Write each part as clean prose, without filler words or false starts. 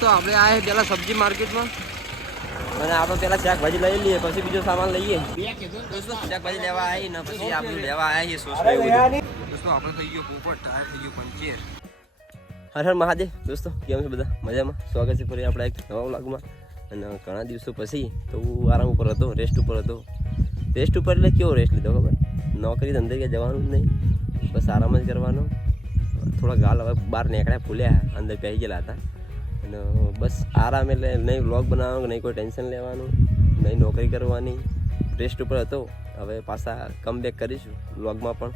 તો આપણે આ પેલા સબ્જી માર્કેટમાં અને આપણે પેલા શાકભાજી લઈ લઈએ પછી બીજો સામાન લઈએ દોસ્તો શાકભાજી લેવા આવી ને પછી આ બધું લેવા આવી દોસ્તો આપણે થઈ ગયો પોપટ ટાયર થઈ ગયો પંચેર હર હર મહાદેવ દોસ્તો કેમ છે બધા મજામાં સ્વાગત છે ફરી આપણા એક નવા વ્લોગમાં અને ઘણા દિવસો પછી તો હું આરામ ઉપર હતો રેસ્ટ ઉપર એટલે કેવો રેસ્ટ લીધો ખબર નોકરી ધંધે ક્યાં જવાનું જ નહીં બસ આરામ જ કરવાનો થોડા ગાલ હવે બહાર નીકળ્યા ફૂલ્યા અંદર પહેરી ગયેલા હતા અને બસ આરામ એટલે નહીં વ્લોગ બનાવવાનું નહીં કોઈ ટેન્શન લેવાનું નહીં નોકરી કરવાની રેસ્ટ ઉપર હતો હવે પાછા કમબેક કરીશું વ્લોગમાં પણ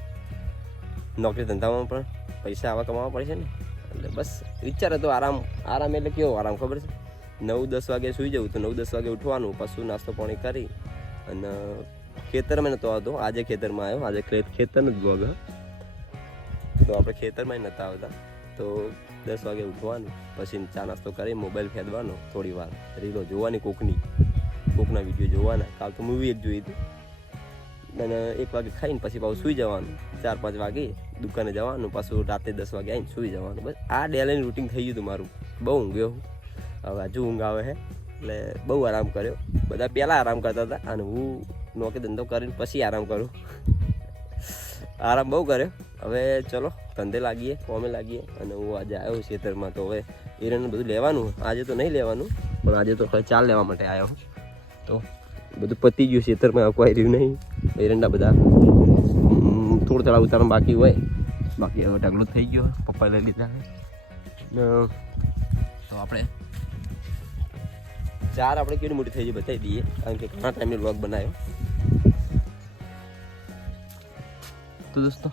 નોકરી ધંધામાં પણ પૈસા આવા કમાવા પડશે ને એટલે બસ વિચાર હતો આરામ એટલે કેવો આરામ ખબર છે 9-10 વાગે સૂઈ જવું તો 9-10 વાગે ઉઠવાનું પાછું નાસ્તો પાણી કરી અને ખેતરમાં નહોતો આવતો આજે ખેતરમાં આવ્યો આજે ખેતરનો જ બ્લોગ તો આપણે ખેતરમાં નહોતા આવતા તો 10 વાગે ઉઠવાનું પછી ચા નાસ્તો કરી મોબાઈલ ફેંદવાનો થોડી વાર રીલો જોવાની કોકના વિડીયો જોવાના કાલ તો મૂવી એક જોઈ હતી અને 1 વાગે ખાઈને પછી પાછું સૂઈ જવાનું 4-5 વાગે દુકાને જવાનું પાછું રાતે 10 વાગે આવીને સૂઈ જવાનું બસ આ ડેલીનું રૂટીન થઈ ગયું હતું મારું બહુ ઊંઘ્યો હવે હજુ ઊંઘ આવે છે એટલે બહુ આરામ કર્યો બધા પહેલાં આરામ કરતા હતા અને હું નોકરી ધંધો કરીને પછી આરામ કરું આરામ બહુ કર્યો હવે ચલો ધંધે લાગીએ કોમે લાગીએ અને હું આજે આવ્યો ખેતરમાં તો હવે એરણને બધું લેવાનું આજે તો નહીં લેવાનું પણ આજે તો ચાલ લેવા માટે આવ્યો તો બધું પતી ગયું ખેતરમાં કોઈ રહ્યું નહીં એરંડા બધા થોડું થોડા ઉતારવાનું બાકી હોય બાકી હવે ઢગલો થઈ ગયો પપ્પા લઈ લીધા તો આપણે ચાર આપણે કેવી મોટી થઈ ગઈ બતાવી દઈએ કારણ કે ઘણા ટાઈમે વ્લોગ બનાવ્યો તો દોસ્તો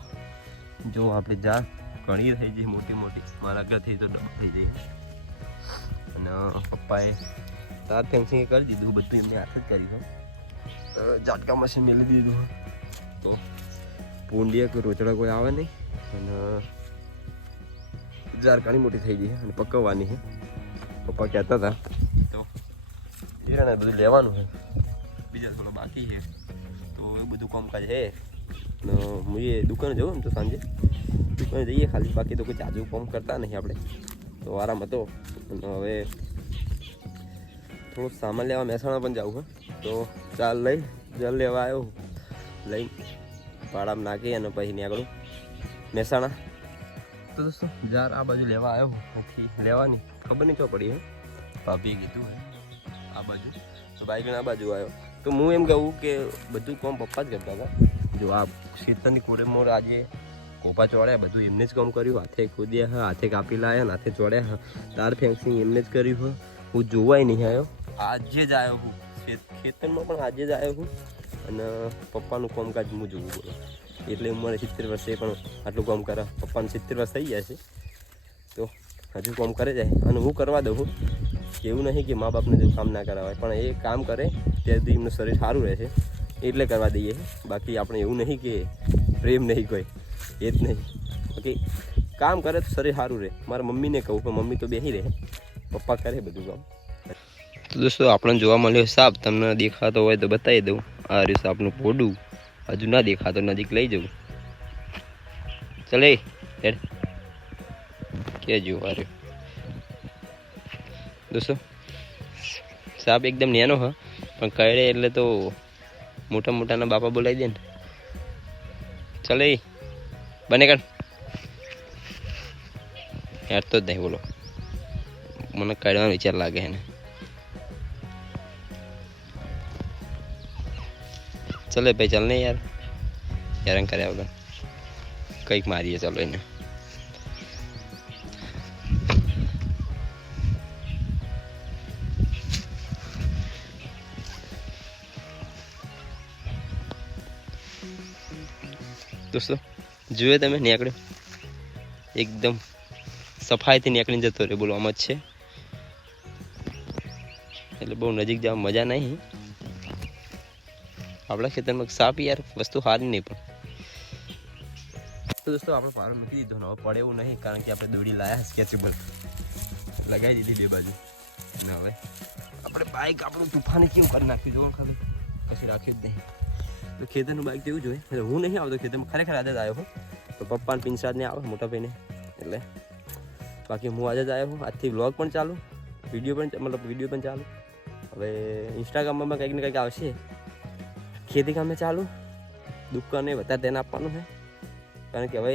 જો આપણી જાર ઘણી થઈ જઈ મોટી મારા ઘરથી તો ડબ થઈ જઈ અને પપ્પાએ તાર ફેન્સિંગ કરી દીધું બધું એમને હાથ જ કર્યું ઝાટકા મશીન મેળવી દીધું તો પૂંડીએ કોઈ રોચડા કોઈ આવે નહીં અને જાર ઘણી મોટી થઈ ગઈ અને પકવવાની છે પપ્પા કહેતા હતા તો હીરાને બધું લેવાનું છે બીજા થોડું બાકી છે તો એ બધું કામકાજ છે હું એ દુકાને જવું ને તો સાંજે દુકાને જઈએ ખાલી બાકી તો કોઈ જાજુ કામ કરતા નહીં આપણે તો આરામ હતો અને હવે થોડુંક સામાન લેવા મહેસાણા પણ જવું છે તો ચાલ જલ લેવા આવ્યો લઈ ભાડામાં નાખી અને પછી નીકળું મહેસાણા તો દોસ્તો જાર આ બાજુ લેવા આવ્યો પછી લેવાની ખબર નહીં ક્યાં પડી હે ભાભીએ કીધું આ બાજુ તો બાઈક આ બાજુ આવ્યો તો હું એમ કહું કે બધું કામ પપ્પા જ કરતા હતા જો આ ખેતરની કોરે મોર આજે કોપા ચોડ્યા બધું એમને જ કામ કર્યું હાથે ખોદ્યા હાથે કાપી લાયા હાથે ચોડ્યા તાર ફેન્સિંગ એમને જ કર્યું હોય હું જોવાય નહીં આવ્યો આજે જ આવ્યો હું ખેતરમાં પણ આજે જ આવ્યો હું અને પપ્પાનું કામકાજ હું જોવું બોલો એટલે ઉંમરે 70 વર્ષે પણ આટલું કામ કરે પપ્પાને 70 વર્ષ થઈ ગયા છે તો હજુ કામ કરે જાય અને હું કરવા દઉં એવું નહીં કે મા બાપને જો કામ ના કરાવાય પણ એ કામ કરે ત્યારથી એમનું શરીર સારું રહે છે એટલે કરવા દઈએ બાકી આપણે એવું નહીં કે પ્રેમ નહીં કોઈ એ જ નહીં બાકી કામ કરે તો શરીર સારું રહે મારા મમ્મીને કહું પણ મમ્મી તો બેસી રહે પપ્પા કરે બધું કામ તો દોસ્તો આપણને જોવા મળ્યો સાપ તમને દેખાતો હોય તો બતાવી દઉં આ રહ્યું સાપનું પોડું હજુ ના દેખાતો નજીક લઈ જવું ચલે હેડ કે જોવા રહ્યો દોસ્તો સાપ એકદમ નેનો હ પણ કરડે એટલે તો મોટાના બાપા બોલાવી દે ને ચલે બને કર યાર તો જ નહીં બોલો મને કાઢવાનો વિચાર લાગે છે ને ચલે ભાઈ ચાલ ને યાર હેરાન કર્યા વગર કંઈક મારીએ ચાલો એને દોસ્તો જોયો તમે નીકળ્યો એકદમ સફાઈથી નીકળીને જતો રહે બોલો આમ જ છે એટલે બહુ નજીક જવા મજા નહીં આપણા ખેતરમાં સાપ યાર વસ્તુ સારી નહીં પણ તો દોસ્તો આપણે પારો મૂકી દીધો ને હવે પડે એવું નહીં કારણ કે આપણે દોડી લાયા સ્કેચેબલ લગાવી દીધી 2 બાજુ અને હવે આપણે બાઇક આપણું તુફાને કેમ કરી નાખ્યું જોવાનું ખાલી પછી રાખ્યું જ નહીં તો ખેતરનું બાઇક જેવું જોઈએ એટલે હું નહીં આવતો ખેતરમાં ખરેખર આજે જ આવ્યો હું તો પપ્પાને પિંસાદ ને આવે મોટા ભાઈને એટલે બાકી હું આજે જ આવ્યો હું આજથી વ્લોગ પણ ચાલુ વિડીયો પણ ચાલુ. હવે ઇન્સ્ટાગ્રામમાં કંઈક ને કંઈક આવશે. ખેતી કામે ચાલુ, દુકાને વધારે ધ્યાન આપવાનું છે, કારણ કે હવે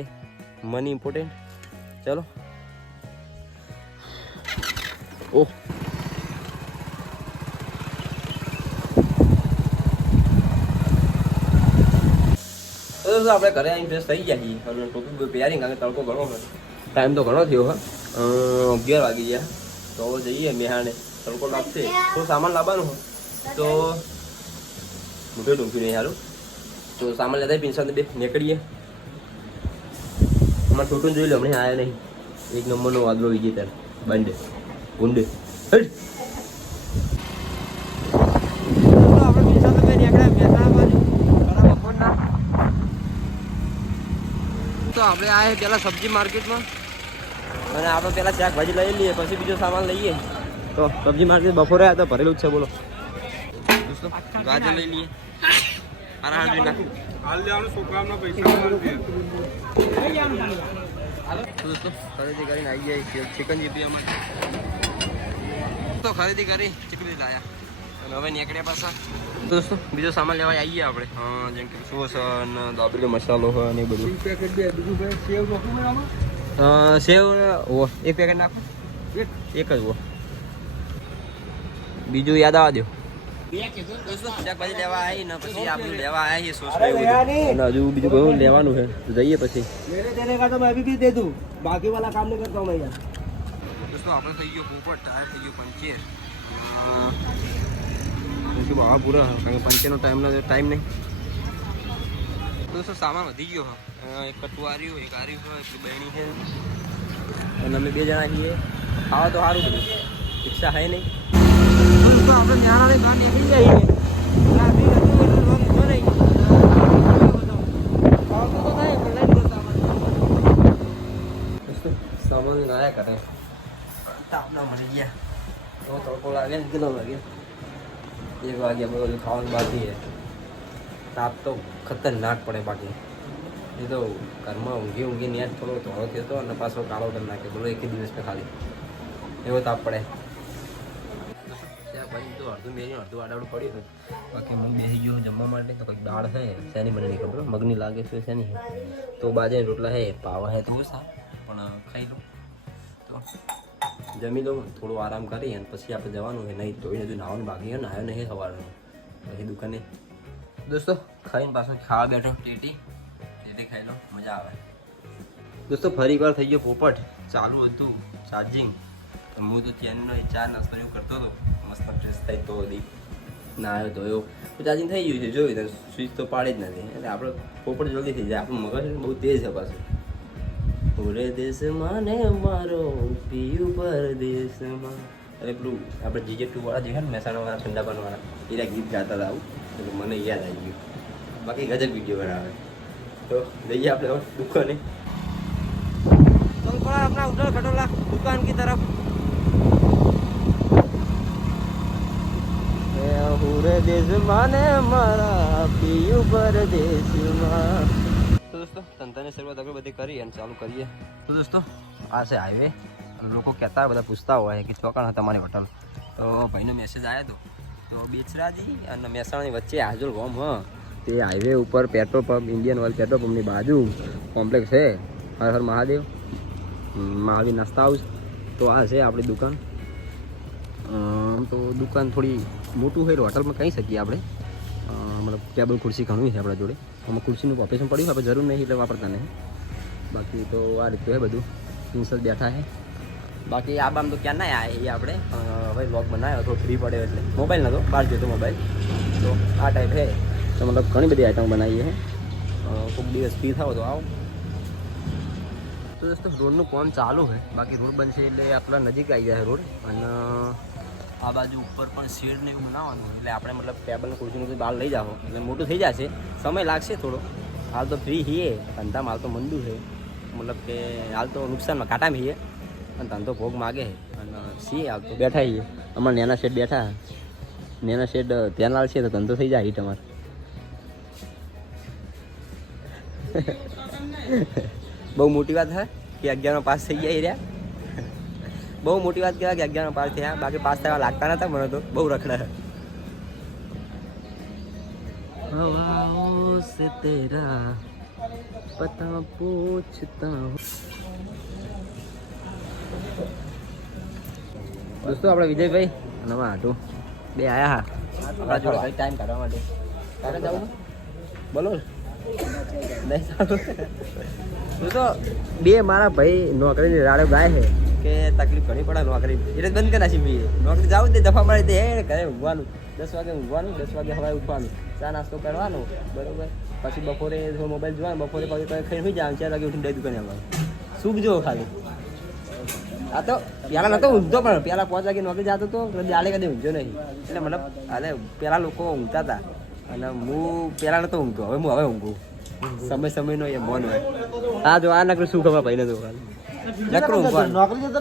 મની ઇમ્પોર્ટન્ટ. ચલો. ઓહ, આપણે ઘરે આવીને ફ્રેશ થઈ ગયા છીએ અને ટોપી પહેરી, કારણ કે તડકો ઘણો હોય. ટાઈમ તો ઘણો થયો હા, 11 વાગી ગયા. તો જઈએ મેહાણે, તડકો લાગશે. થોડું સામાન લાવવાનું હોય તો મોટે ડૂંકી નહીં સારું. તો સામાન લેતા પિન્સા બે નીકળીએ. અમારે ટોટું જોઈ લો, હમણાં આવ્યા નહીં. 1 નંબરનો વાદળો વીજે ત્યારે બંડે ગુંડે હેડ. આપણે પિન્સા તો બે નીકળ્યા મહેસાણા બાજુ બપોરના. તો આપણે આવ્યા પેલા સબ્જી માર્કેટમાં અને આપણે પેલા શાકભાજી લઈ લઈએ, પછી બીજો સામાન લઈએ. તો સબ્જી માર્કેટ બપોરે આવ્યા તો ભરેલું જ છે. બોલો દોસ્તો, ગાજર લઈ લઈએ. દોસ્તો ખરીદી કરીને આવી જાય ચિકન જીપી અમારે. તો ખરીદી કરી ચિકન લાયા અને હવે નીકળ્યા પાછા. દોસ્તો બીજો સામાન લેવા આવીએ આપણે. જેમ કે સોસ અને દાબેલી મસાલો હોય અને એ બધું. સેવ એક પેકેટ નાખો, એક જ હો. બીજું યાદ આવવા દો. શાકભાજી લેવા આવી ને પછી આપણું લેવા આવી સોસ હજુ બીજું ઘણું લેવાનું છે. જઈએ પછી. બાકી વાળા કામ નહીં કરતા હું. દોસ્તો આપણે થઈ ગયો પોપટ, ટાયર થઈ ગયો પંચેર. શું બાવા પૂરા, કારણ કે પંચેરનો ટાઈમ નહીં. દોસ્તો સામાન વધી ગયો હા. એક કટુ આર્યું, એક આર્યું હોય, એટલી બહેણી છે અને અમે 2 જણા છીએ. ખાવા તો સારું બધું, રિક્ષા હે નહીં. તો આપણે ન્યાણાની બહાર નીકળી જઈએ. સામાન નાયા કરે તાપના મળી ગયા. તો તડકો લાગે ને કેટલો લાગે? 1 વાગ્યા બધું ખાવાનું બાકી છે. તાપ તો ખતરનાક પડે. બાકી એ તો ઘરમાં ઊંઘી ન્યાજ થોડો ધોળો થયો હતો અને પાછો કાળો કરી નાખે. બોલો 1 દિવસમાં ખાલી એવો તાપ પડે. ભાઈ તો અડધું મેરી અડધું આડાવડું પડ્યું હોય. બાકી હું બેસી ગયો જમવા માટે. તો કંઈક દાળ છે, શેની મને નહીં ખબર, મગની લાગે છે શેની છે. તો બાજે રોટલા છે, પાવા છે, તો સારું પણ ખાઈ લો. તો જમી લો, થોડું આરામ કરી અને પછી આપણે જવાનું છે. નહીં ધોઈને હજુ નાવાનું બાકી છે, નાયો નહીં સવારનું. પછી દુકાને દોસ્તો ખાઈને પાછો ખાવા બેઠો. ટેટી ખાઈ લો, મજા આવે. દોસ્તો ફરી વાર થઈ ગયો પોપટ. ચાલુ હતું ચાર્જિંગ. હું તો ચેનનો 4 નાસ્તો એવું કરતો હતો. મસ્ત ફ્રેશ થાય તો ના આવ્યો તો એવું ચાર્જિંગ થઈ ગયું છે. જોયું સ્વિચ તો પાડે જ નથી. એટલે આપણે પોપટ જલ્દી થઈ જાય. આપણું મગજ બહુ તેજ છે પાછું. પૂરે દેશમાં ને મારો પીયું પરદેશમાં. એટલે પેલું આપણે GJ2 વાળા જે છે ને મહેસાણાવાળા ઠંડાપાનવાળા એના ગીત ગાતા હતા. આવું એટલે મને યાદ આવી ગયું. બાકી ગજબ વિડીયો બનાવે. તો જઈએ આપણે હવે દુકાને. તો अपना उधर खटोला दुकान की तरफ. पूरे देश माने मारा पीયું પરદેશમાં. તો દોસ્તો ધંધાની શરૂઆત આપણે બધી કરી અને ચાલુ કરીએ. તો દોસ્તો આ છે હાઈવે. લોકો કહેતા બધા પૂછતા હોય કે ચોકણ તમારી હોટલ. તો ભાઈનો મેસેજ આવ્યો હતો. તો બેચરાજી અને મહેસાણાની વચ્ચે આજોલ ગોમ તે હાઈવે ઉપર petrol pump, Indian oil petrol પંપની બાજુ કોમ્પ્લેક્સ છે. હર હર મહાદેવ, મહાવીર નાસ્તા હાઉસ. તો આ છે આપણી દુકાન. તો દુકાન થોડી મોટું હોય, હોટલમાં કહી શકીએ આપણે. મતલબ ટેબલ ખુરશી ઘણું છે આપણા જોડે. આમાં ખુરશીનું ઓપરેશન પડ્યું, આપણે જરૂર નહીં એટલે વાપરતા નહીં. બાકી તો આ રીતે છે બધું. પ્રિન્સલ બેઠા છે. બાકી આ બામ તો ક્યાં ના આવ્યા એ આપણે હવે બ્લોગ બનાવ્યો હતો ફ્રી પડે એટલે. મોબાઈલ નહોતો, બહાર જતો મોબાઈલ. તો આ ટાઈપ છે. તો મતલબ ઘણી બધી આઈટમ બનાવીએ છે. કોઈક દિવસ ફ્રી થાવ તો આવો. તો દોસ્તો રોડનું કામ ચાલુ છે. બાકી રોડ બનશે એટલે આપણા નજીક આવી જાય રોડ. અને આ બાજુ ઉપર પણ શેડ ને એવું બનાવવાનું એટલે આપણે મતલબ ટેબલ ને ખુરશીનું બહાર લઈ જાઓ એટલે મોટું થઈ જશે. સમય લાગશે થોડો. હાલ તો ફ્રી છીએ, ધંધામાં હાલ તો મંદું છે. મતલબ કે હાલ તો નુકસાનમાં કાંટામાં છીએ અને ધંધો ભોગ માગે છે. અને છીએ હાલ તો બેઠા છીએ. અમારે નેના શેડ બેઠા. નેના શેડ ધ્યાન આવશે તો ધંધો થઈ જાય તમારે. બહુ મોટી વાત છે કે 11માં પાસ થઈ ગયા રહ્યા. બહુ મોટી વાત કહેવાય કે 11 પાસ થયા, બાકી પાસ થવા લાગતા નતા મને તો, બહુ રખડા. હવાઓ સે તેરા પતા પૂછતા હું. દોસ્તો આપણે વિજયભાઈ અને આટું બે આયા હા આપણા જોડે ટાઈમ કાઢવા માટે. તારે જવું બોલો નહીં સારું. દોસ્તો બે મારા ભાઈ નોકરીની રાડે ગાય છે કે તકલીફ ઘણી પડે નોકરી એટલે બંધ કરી નાખી. મેં નોકરી જાવું જ દફા મારી દે ઘરે ઊંઘવાનું, 10 વાગે ઊંઘવાનું, 10 વાગે સવારે ઉઠવાનું, ચા નાસ્તો કરવાનો બરોબર. પછી બપોરે થોડો મોબાઈલ જોવાનો, બપોરે પછી ખાઈને સુઈ જવાનું, 4 વાગે ઉઠીને દૂકાને આવવાનું. સુખ જો ખાલી. આ તો પહેલાં નહોતો ઊંઘતો પણ પહેલાં 5 વાગે નોકરી જતો હતો, જાડે કદી ઊંઘ્યો નહીં. એટલે મતલબ અરે પહેલાં લોકો ઊંઘતા હતા અને હું પહેલાં નહોતો ઊંઘતો, હવે ઊંઘું. સમયનો એ મોન હોય. હા જો આ નકરું શું ખબર ભાઈને તો ખાલી નકરું ઊંઘવાનું. નોકરી જતો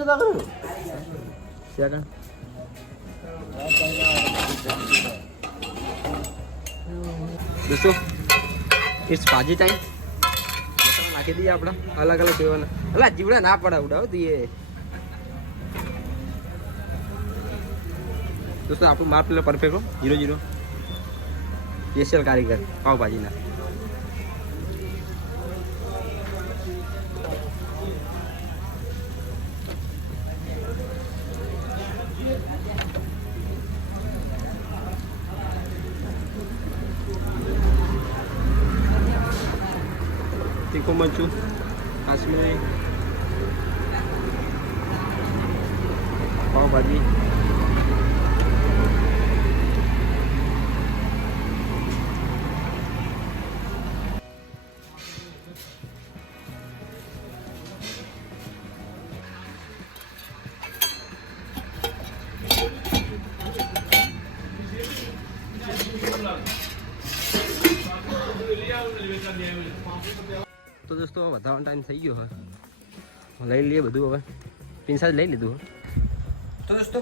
દોસ્તો ઇટ્સ ભાજી ટાઈમ. નાખી દઈએ આપણે અલગ અલગ સેવાના. અલા જીવડા ના પડે ઉડાવ દઈએ. દોસ્તો આપણું માપ પેલો પરફેક્ટ 0-0 સ્પેશિયલ કારીગર પાવભાજીના. તીખું મરચું, કાશ્મીરી પાવભાજી, તો દોસ્તો વધારવાનો ટાઈમ થઈ ગયો હવે, લઈ લઈએ બધું. હવે પિન્સા લઈ લીધું. તો દોસ્તો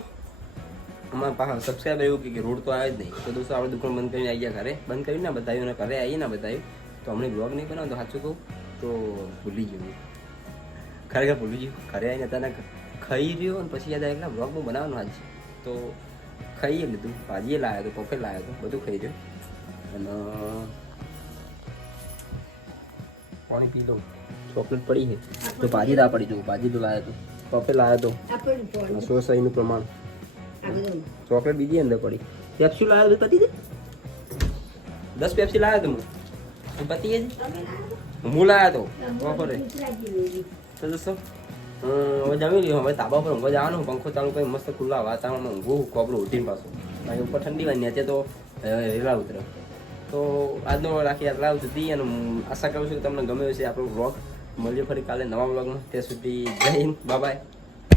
અમારા પાસે સબસ્ક્રાઈબર એવું કે રોડ તો આવે જ નહીં. તો દોસ્તો આપણે દુકાન બંધ કરીને આવી ગયા ઘરે. બંધ કરીને ના બતાવ્યું ને ઘરે આવીએ ના બતાવ્યું. તો હમણાં બ્લોગ નહીં બનાવો તો સાચું કહું તો ભૂલી ગયું, ખરેખર ભૂલી ગયું. ઘરે આવીને અચાનક ખાઈ રહ્યો અને પછી યાદ આવ્યા બ્લોગ હું બનાવવાનું આજ. તો ખાઈએ લીધું, ભાજીએ લાવ્યો હતો, પફે લાવ્યો હતો, બધું ખાઈ રહ્યો. અને પાણી પી લઉં. ચોકલેટ પડી છે તો ભાજી ના પડી જવું. ભાજી તો લાવ્યો હતો, પફે લાવ્યો હતો, સોસાઈનું પ્રમાણ. ચોકલેટ બીજી અંદર પડી. પેપ્સી લાવ્યો તો પતી દે 10 પેપ્સી લાવ્યો તો હું પતી જ હું લાવ્યો હતો બપોરે. તો દોસ્તો હવે જમી લ્યો. હવે ધાબા પર ઊંઘવા જવાનું. પંખો ચાલુ કરી મસ્ત ખુલ્લા વાતાવરણમાં ઊંઘવું. કોબરું ઉઠીને પાછું કારણ ઉપર ઠંડી હોય નીચે તો રેલા ઉતરે. તો આજનો રાખી આટલા સુધી અને આશા કરું છું કે તમને ગમે છે આપણો વ્લોગ. મળીએ ફરી કાલે નવા વ્લોગમાં. ત્યાં સુધી જય હિન્દ, બાય બાય.